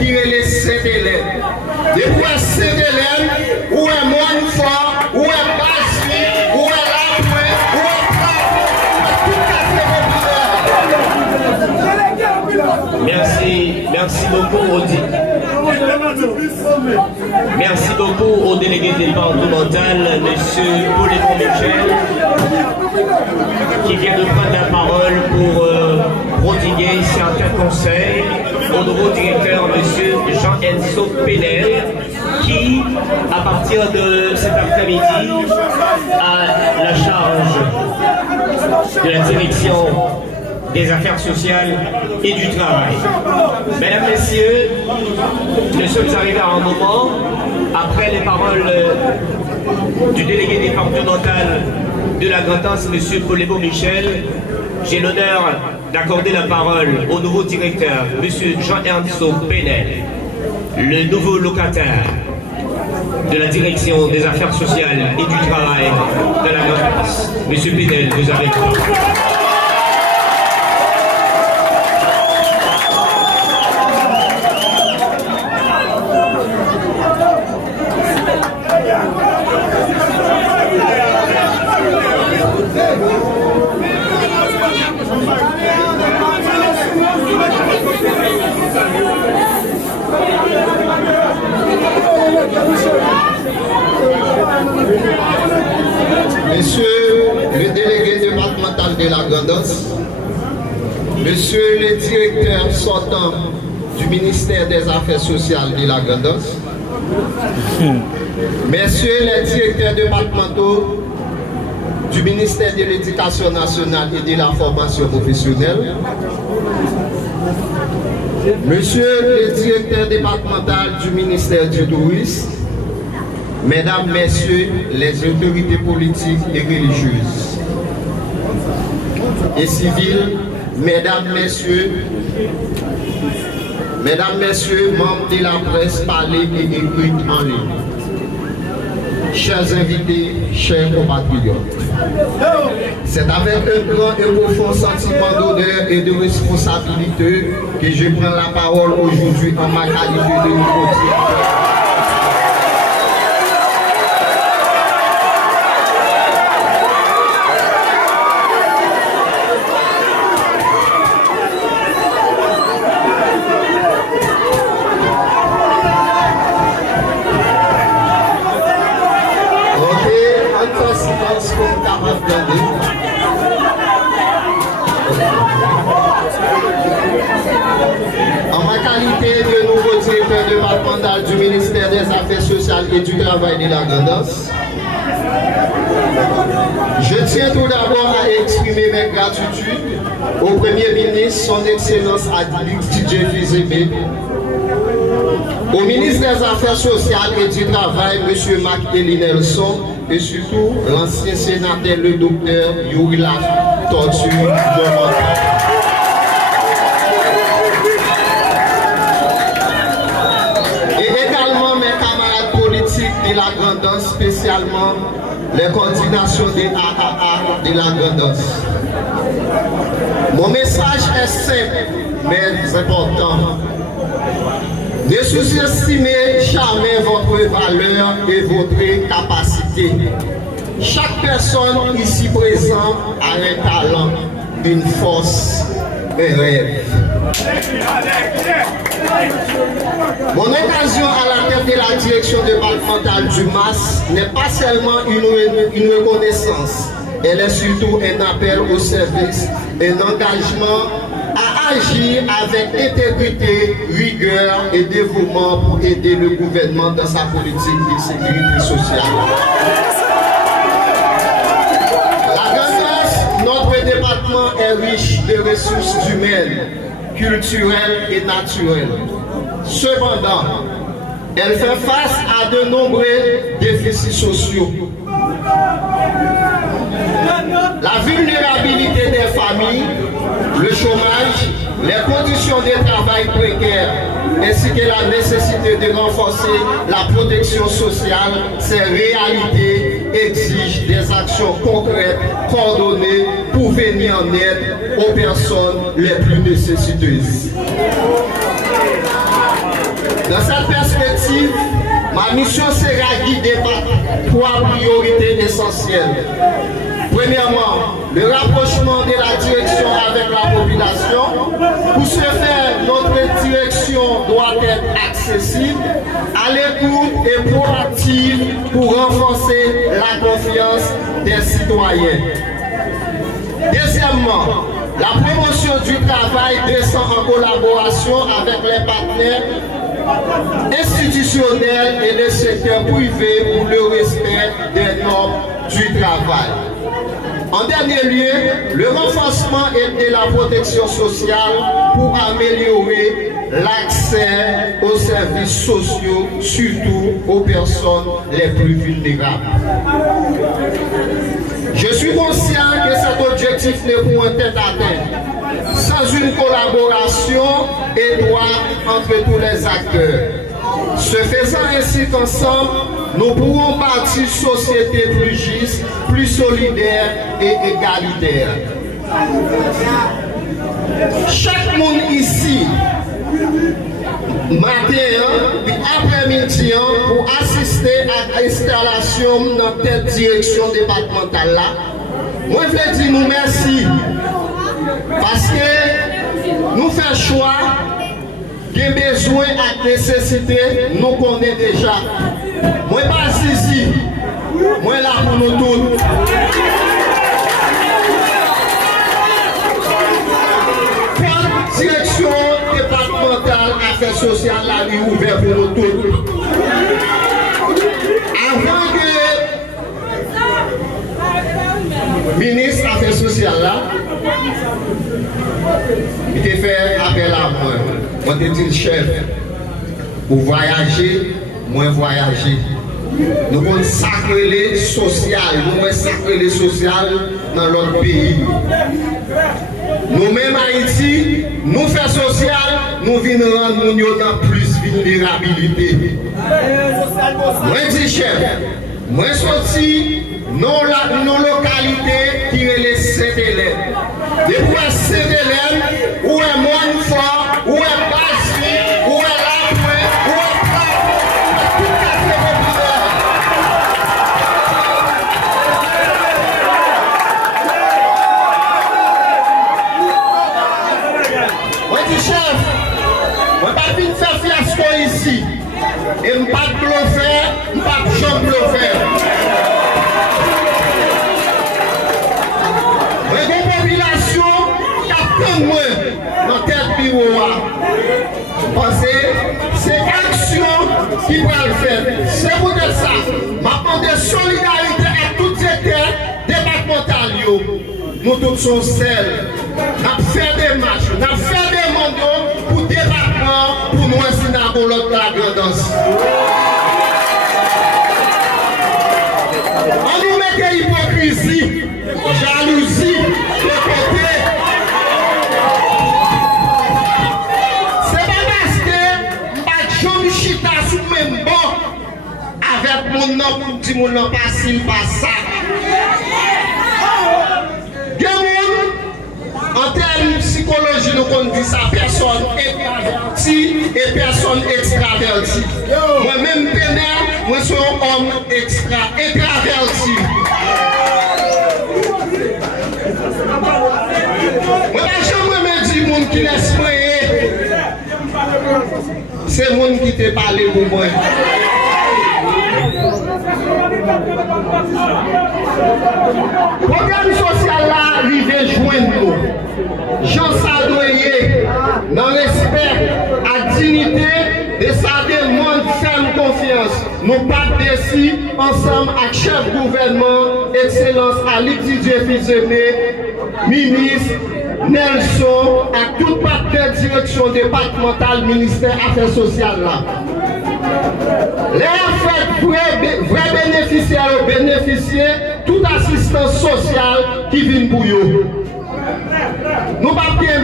qui est les Saint-Hélène. Depuis Saint-Hélène, où est Montfort, où est Bassi, où est Lapoué, où est Merci beaucoup merci beaucoup au délégué départemental, M. Paul-Émon Michel, qui vient de prendre la parole pour prodiguer certains conseils au nouveau directeur, M. Jean-Enzo Penel, qui, à partir de cet après-midi, a la charge de la direction des affaires sociales et du travail. Mesdames, Messieurs, nous sommes arrivés à un moment, après les paroles du délégué départemental de la Grande-Anse, M. Paul-Émon Michel, j'ai l'honneur d'accorder la parole au nouveau directeur, M. Jean-Enzo Penel, le nouveau locataire de la direction des affaires sociales et du travail de la Grande-Anse. M. Penel, vous avez le droit. Monsieur le délégué départemental de la Grande-Anse, Monsieur le directeur sortant du ministère des Affaires sociales de la Grande-Anse, Messieurs les directeurs départementaux du ministère de l'Éducation nationale et de la formation professionnelle, Monsieur le directeur départemental du ministère du tourisme, Mesdames, Messieurs les autorités politiques et religieuses et civiles, Mesdames, Messieurs, membres de la presse parlée et écrite en ligne, chers invités, chers compatriotes, c'est avec un grand et profond sentiment d'honneur et de responsabilité que je prends la parole aujourd'hui en ma qualité de nouveau directeur. En ma qualité de nouveau directeur départemental du ministère des Affaires sociales et du travail de la Grande-Anse, je tiens tout d'abord à exprimer mes gratitudes au Premier ministre, son Excellence Didier Fils-Aimé, au ministre des Affaires sociales et du travail, M. Macky Nelson, et surtout l'ancien sénateur, le docteur Yourila Tortue. Et également mes camarades politiques de la Grande-Anse, spécialement les coordinations des AAA de la Grande-Anse. Mon message est simple, mais important. Ne sous-estimez jamais votre valeur et votre capacité. Chaque personne ici présente a un talent, une force, un rêve. Mon occasion à la tête de la direction départementale du MAS n'est pas seulement une reconnaissance, elle est surtout un appel au service, un engagement à agir avec intégrité, rigueur et dévouement pour aider le gouvernement dans sa politique de sécurité sociale. La Grande-Anse, notre département est riche de ressources humaines, culturelles et naturelles. Cependant, elle fait face à de nombreux déficits sociaux. La vulnérabilité des familles, le chômage, les conditions de travail précaires, ainsi que la nécessité de renforcer la protection sociale, ces réalités exigent des actions concrètes, coordonnées pour venir en aide aux personnes les plus nécessiteuses. Dans cette perspective, ma mission sera guidée par trois priorités essentielles. Premièrement, le rapprochement de la direction avec la population. Pour ce faire, notre direction doit être accessible, à l'écoute et proactive pour renforcer la confiance des citoyens. Deuxièmement, la promotion du travail descend en collaboration avec les partenaires institutionnels et le secteur privé pour le respect des normes du travail. En dernier lieu, le renforcement de la protection sociale pour améliorer l'accès aux services sociaux, surtout aux personnes les plus vulnérables. Je suis conscient que cet objectif ne pourra être atteint sans une collaboration étroite entre tous les acteurs. Ce faisant ainsi qu'ensemble, nous pourrons bâtir une société plus juste, plus solidaire et égalitaire. Chaque monde ici, matin et après-midi, pour assister à l'installation dans cette direction départementale là, moi je veux dire nous merci parce que nous faisons choix. Des besoins et nécessités, nous connaissons déjà. Moi, pas ici, moi là pour nous tous. La direction départementale affaires sociales la vie ouverte pour nous tous. Avant que le ministre des Affaires sociales là, il a fait appel à moi. Moi, je dis, chef, pour voyager, moi voyager. Nous avons sacré social, nous avons sacré social dans notre pays. Nous-mêmes, Haïti, nous faisons social, nous venons rendre nous dans plus vulnérabilité. Moi, je dis, chef, moi, sorti nos localités qui sont les Saint-Hélène. Depuis Saint-Hélène, où est Montfort, où est Bassi, où est Lapoué, où est Prague, tout quartier populaire. Moi, je dis, chef, moi, je ne vais pas faire fiasco ici. Et je ne vais pas bluffer, je ne vais pas jamais bluffer. Moi, dans tel bureau, parce que c'est action qui va le faire. C'est pour ça, je demande solidarité à toutes les terres départementales. Nous tous sommes seuls. Nous avons fait des marches, nous avons fait des mandats pour le département, pour nous enseigner à l'autre la grandance. On nous met hypocrisie, jalousie, de côté. Avec mon nom pour dire mon nom pas si pas ça. En termes psychologie, nous on dit ça, personne introvertie et personne extravertie. Moi-même, moi je suis un homme intraverti. Moi, je me dis monde qui laisse prier. C'est monde qui te parle pour moi. Le programme social là, il vient joindre nous. Jean Sadoyer, dans le respect à dignité de sa demande ferme confiance. Nous partons ici ensemble avec chef gouvernement, Excellence Alix Didier Fils-Aimé, ministre Nelson, à toute partenaire direction départementale, ministère Affaires sociales là. Les vrais bénéficiaires bénéficier toute assistance sociale qui vient pour eux. Nous ne pas bien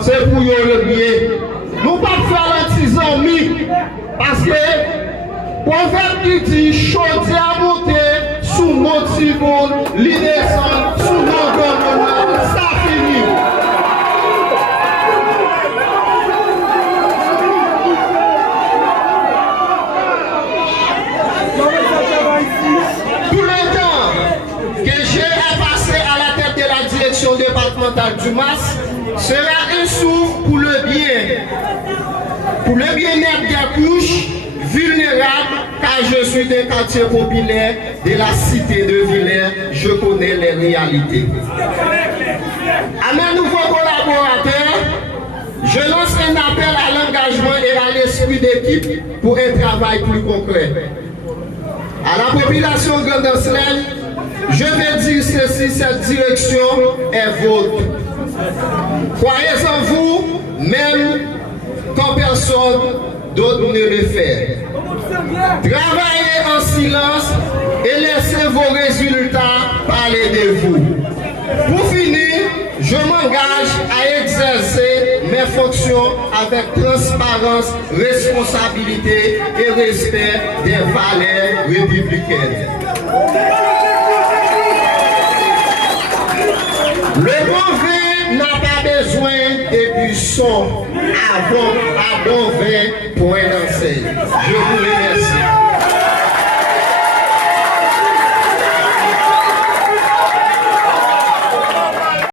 c'est pour eux le bien. Nous ne pas faire l'antisamie parce que proverbe qui dit chaudier à monter sous mon tibon, l'innocent sous mon gouvernement, ça finit. Dumas sera un souffle pour le bien-être des couches vulnérables, car je suis d'un quartier populaire de la cité de Villers, je connais les réalités. À mes nouveaux collaborateurs, je lance un appel à l'engagement et à l'esprit d'équipe pour un travail plus concret. À la population grandançaise, je vais dire ceci, cette direction est vôtre. Croyez en vous, même quand personne d'autre ne le fait. Travaillez en silence et laissez vos résultats parler de vous. Pour finir, je m'engage à exercer mes fonctions avec transparence, responsabilité et respect des valeurs républicaines. Le bon vin n'a pas besoin de buissons avant un bon vin pour un enseigne. Je vous remercie.